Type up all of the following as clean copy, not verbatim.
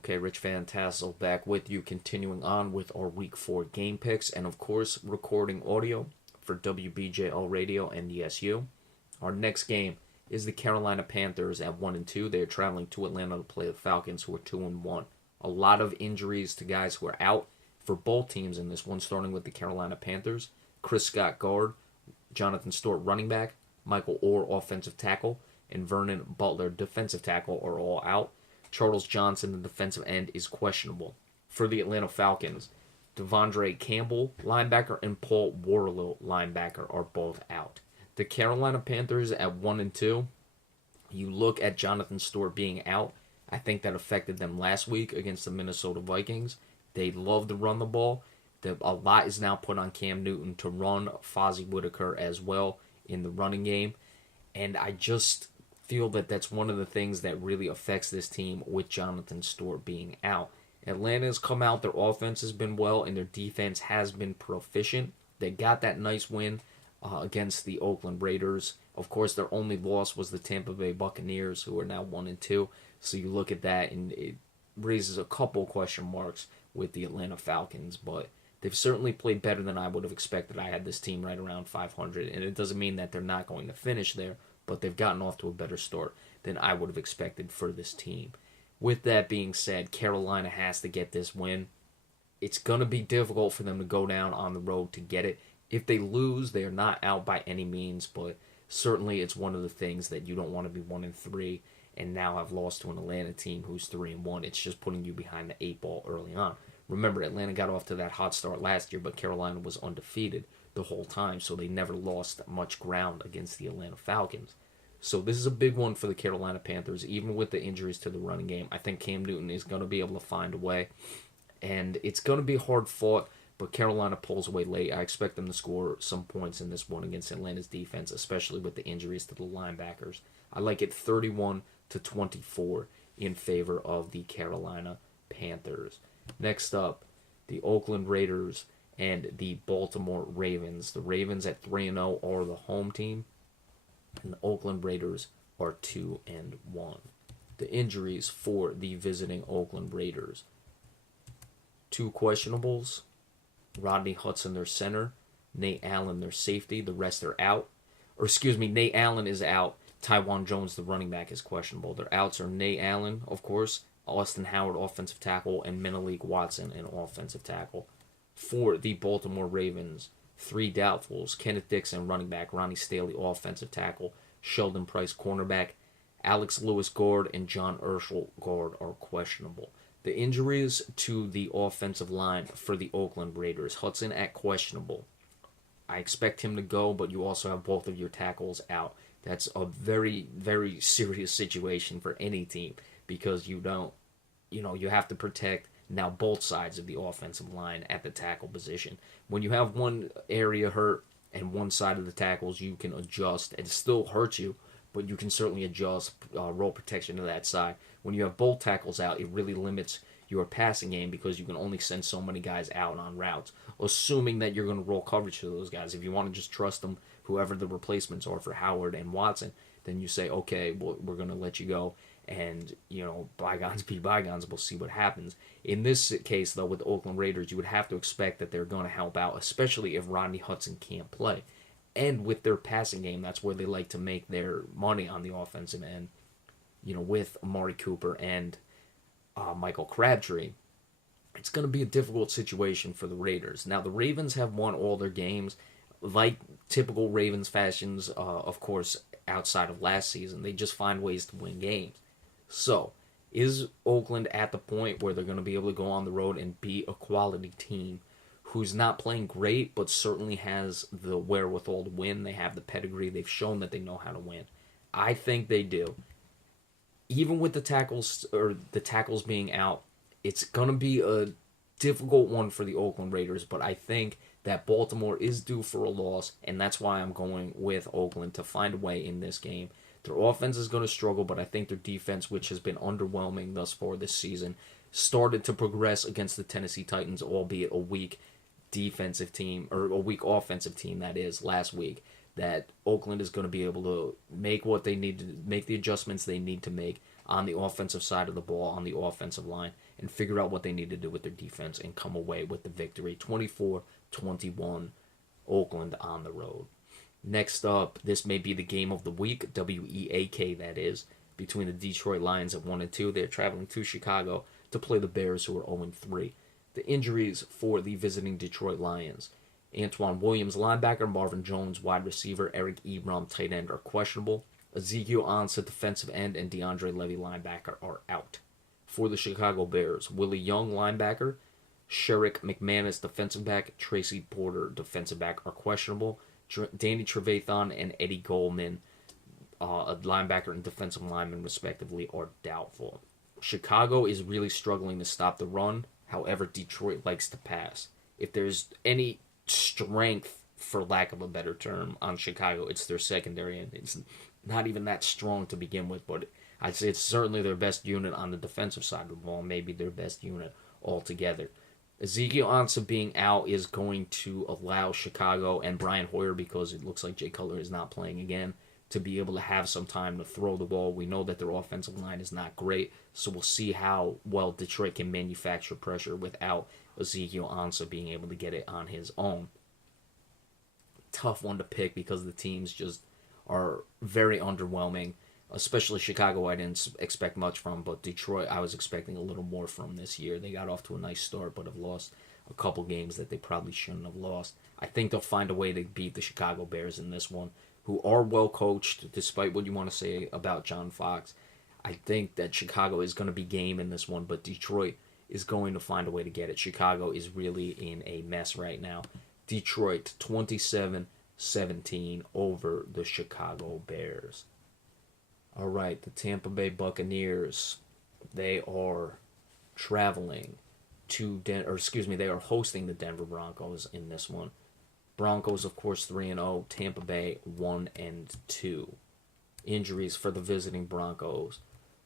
Okay, Rich Van Tassel back with you, continuing on with our Week 4 game picks, and of course, recording audio for WBJL Radio and the SU. Our next game is the Carolina Panthers at 1-2. They are traveling to Atlanta to play the Falcons, who are 2-1. A lot of injuries to guys who are out for both teams in this one, starting with the Carolina Panthers. Chris Scott, guard, Jonathan Stewart, running back, Michael Orr, offensive tackle, and Vernon Butler, defensive tackle, are all out. Charles Johnson, the defensive end, is questionable. For the Atlanta Falcons, Devondre Campbell, linebacker, and Paul Warlow, linebacker, are both out. The Carolina Panthers at 1-2, you look at Jonathan Stewart being out. I think that affected them last week against the Minnesota Vikings. They love to run the ball. A lot is now put on Cam Newton to run Fozzie Whitaker as well in the running game. And I just feel that that's one of the things that really affects this team with Jonathan Stewart being out. Atlanta has come out, their offense has been well, and their defense has been proficient. They got that nice win against the Oakland Raiders. Of course, their only loss was the Tampa Bay Buccaneers, who are now 1-2. So you look at that, and it raises a couple question marks with the Atlanta Falcons, but they've certainly played better than I would have expected. I had this team right around 500, and it doesn't mean that they're not going to finish there, but they've gotten off to a better start than I would have expected for this team. With that being said, Carolina has to get this win. It's going to be difficult for them to go down on the road to get it. If they lose, they are not out by any means, but certainly it's one of the things that you don't want to be 1-3 and now have lost to an Atlanta team who's 3-1. It's just putting you behind the 8 ball early on. Remember, Atlanta got off to that hot start last year, but Carolina was undefeated the whole time, so they never lost much ground against the Atlanta Falcons. So this is a big one for the Carolina Panthers, even with the injuries to the running game. I think Cam Newton is going to be able to find a way, and it's going to be hard fought, but Carolina pulls away late. I expect them to score some points in this one against Atlanta's defense, especially with the injuries to the linebackers. I like it 31-24 in favor of the Carolina Panthers. Next up, the Oakland Raiders and the Baltimore Ravens. The Ravens at 3-0 are the home team, and the Oakland Raiders are 2-1. The injuries for the visiting Oakland Raiders: 2 questionables. Rodney Hudson, their center. Nate Allen, their safety. The rest are out. Nate Allen is out. Tywan Jones, the running back, is questionable. Their outs are Nate Allen, of course, Austin Howard, offensive tackle, and Menelik Watson, an offensive tackle. For the Baltimore Ravens, 3 doubtfuls: Kenneth Dixon, running back; Ronnie Staley, offensive tackle; Sheldon Price, cornerback; Alex Lewis, guard; and John Urschel, guard, are questionable. The injuries to the offensive line for the Oakland Raiders: Hudson at questionable. I expect him to go, but you also have both of your tackles out. That's a very, very serious situation for any team because you have to protect now both sides of the offensive line at the tackle position. When you have one area hurt and one side of the tackles, you can adjust. It still hurts you, but you can certainly adjust roll protection to that side. When you have both tackles out, it really limits your passing game because you can only send so many guys out on routes, assuming that you're going to roll coverage to those guys. If you want to just trust them, whoever the replacements are for Howard and Watson, then you say, okay, well, we're going to let you go, and, bygones be bygones, we'll see what happens. In this case, though, with the Oakland Raiders, you would have to expect that they're going to help out, especially if Rodney Hudson can't play. And with their passing game, that's where they like to make their money on the offensive end, with Amari Cooper and Michael Crabtree. It's going to be a difficult situation for the Raiders. Now, the Ravens have won all their games, like typical Ravens fashions, of course, outside of last season. They just find ways to win games. So, is Oakland at the point where they're going to be able to go on the road and be a quality team who's not playing great, but certainly has the wherewithal to win? They have the pedigree. They've shown that they know how to win. I think they do. Even with the tackles being out, it's going to be a difficult one for the Oakland Raiders, but I think that Baltimore is due for a loss, and that's why I'm going with Oakland to find a way in this game. Their offense is going to struggle, but I think their defense, which has been underwhelming thus far this season, started to progress against the Tennessee Titans, albeit a weak defensive team, or a weak offensive team, that is, last week. That Oakland is going to be able to make what they need to make, the adjustments they need to make on the offensive side of the ball, on the offensive line, and figure out what they need to do with their defense and come away with the victory. 24-21, Oakland on the road. Next up, this may be the game of the week, WEAK that is, between the Detroit Lions at 1-2. They're traveling to Chicago to play the Bears, who are 0-3. The injuries for the visiting Detroit Lions: Antoine Williams, linebacker; Marvin Jones, wide receiver; Eric Ebron, tight end, are questionable. Ezekiel Ansah, defensive end; and DeAndre Levy, linebacker, are out. For the Chicago Bears, Willie Young, linebacker; Sherrick McManus, defensive back; Tracy Porter, defensive back, are questionable. Danny Trevathan and Eddie Goldman, a linebacker and defensive lineman, respectively, are doubtful. Chicago is really struggling to stop the run. However, Detroit likes to pass. If there's any strength, for lack of a better term, on Chicago, it's their secondary, and it's not even that strong to begin with, but I'd say it's certainly their best unit on the defensive side of the ball, maybe their best unit altogether. Ezekiel Ansah being out is going to allow Chicago and Brian Hoyer, because it looks like Jay Cutler is not playing again, to be able to have some time to throw the ball. We know that their offensive line is not great, so we'll see how well Detroit can manufacture pressure without Ezekiel Ansah being able to get it on his own. Tough one to pick because the teams just are very underwhelming. Especially Chicago, I didn't expect much from, but Detroit, I was expecting a little more from this year. They got off to a nice start, but have lost a couple games that they probably shouldn't have lost. I think they'll find a way to beat the Chicago Bears in this one, who are well coached, despite what you want to say about John Fox. I think that Chicago is going to be game in this one, but Detroit is going to find a way to get it. Chicago is really in a mess right now. Detroit 27-17 over the Chicago Bears. All right, the Tampa Bay Buccaneers, they are traveling to they are hosting the Denver Broncos in this one. Broncos, of course, 3-0. Tampa Bay 1-2. Injuries for the visiting Broncos: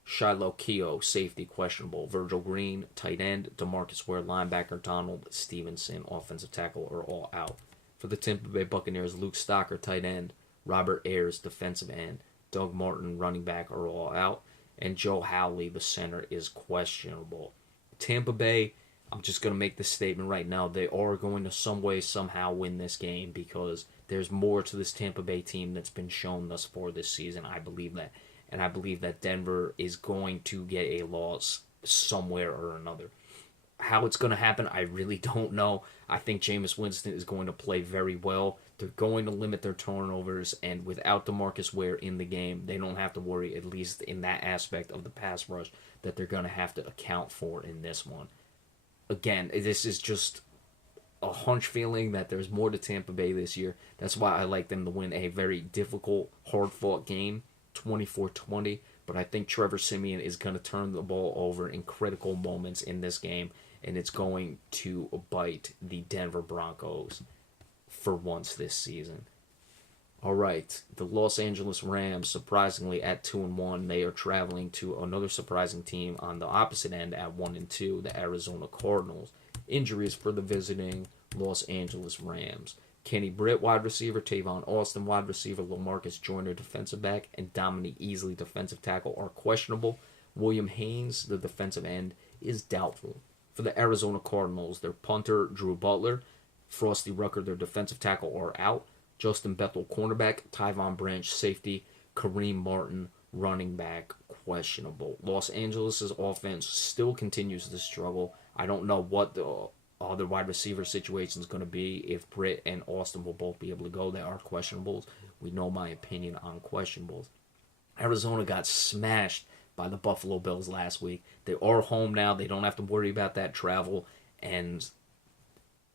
Shiloh Keogh, safety, questionable; Virgil Green, tight end; DeMarcus Ware, linebacker; Donald Stevenson, offensive tackle, are all out. For the Tampa Bay Buccaneers, Luke Stocker, tight end; Robert Ayers, defensive end; Doug Martin, running back, are all out. And Joe Howley, the center, is questionable. Tampa Bay, I'm just going to make this statement right now. They are going to some way, somehow win this game, because there's more to this Tampa Bay team that's been shown thus far this season. I believe that. And I believe that Denver is going to get a loss somewhere or another. How it's going to happen, I really don't know. I think Jameis Winston is going to play very well. They're going to limit their turnovers, and without DeMarcus Ware in the game, they don't have to worry, at least in that aspect of the pass rush, that they're going to have to account for in this one. Again, this is just a hunch feeling that there's more to Tampa Bay this year. That's why I like them to win a very difficult, hard-fought game, 24-20. But I think Trevor Siemian is going to turn the ball over in critical moments in this game, and it's going to bite the Denver Broncos for once this season. All right, the Los Angeles Rams, surprisingly at 2-1, they are traveling to another surprising team on the opposite end at 1-2, the Arizona Cardinals. Injuries for the visiting Los Angeles Rams: Kenny Britt, wide receiver; Tavon Austin, wide receiver; LaMarcus Joyner, defensive back; and Dominique Easley, defensive tackle, are questionable. William Haynes, the defensive end, is doubtful. For the Arizona Cardinals, their punter, Drew Butler; Frosty Rucker, their defensive tackle, are out. Justin Bethel, cornerback; Tyvon Branch, safety; Kareem Martin, running back, questionable. Los Angeles' offense still continues to struggle. I don't know what the other wide receiver situation is going to be, if Britt and Austin will both be able to go. They are questionables. We know my opinion on questionables. Arizona got smashed by the Buffalo Bills last week. They are home now. They don't have to worry about that travel. And,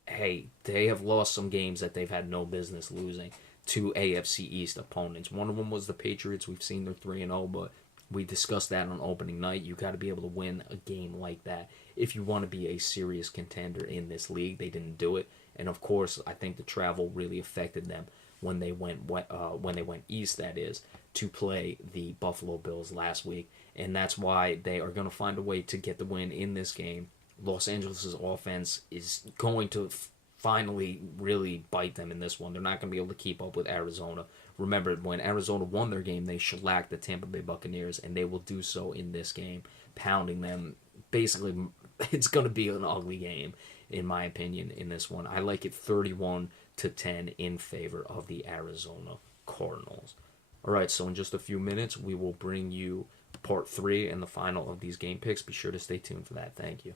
hey, they have lost some games that they've had no business losing to AFC East opponents. One of them was the Patriots. We've seen they're 3-0, but we discussed that on opening night. You got to be able to win a game like that if you want to be a serious contender in this league. They didn't do it, and of course, I think the travel really affected them when they went east. That is, to play the Buffalo Bills last week, and that's why they are going to find a way to get the win in this game. Los Angeles' offense is going to finally really bite them in this one. They're not going to be able to keep up with Arizona. Remember, when Arizona won their game, they shellacked the Tampa Bay Buccaneers, and they will do so in this game, pounding them. Basically, it's going to be an ugly game, in my opinion, in this one. I like it 31-10 in favor of the Arizona Cardinals. All right, so in just a few minutes, we will bring you part 3 and the final of these game picks. Be sure to stay tuned for that. Thank you.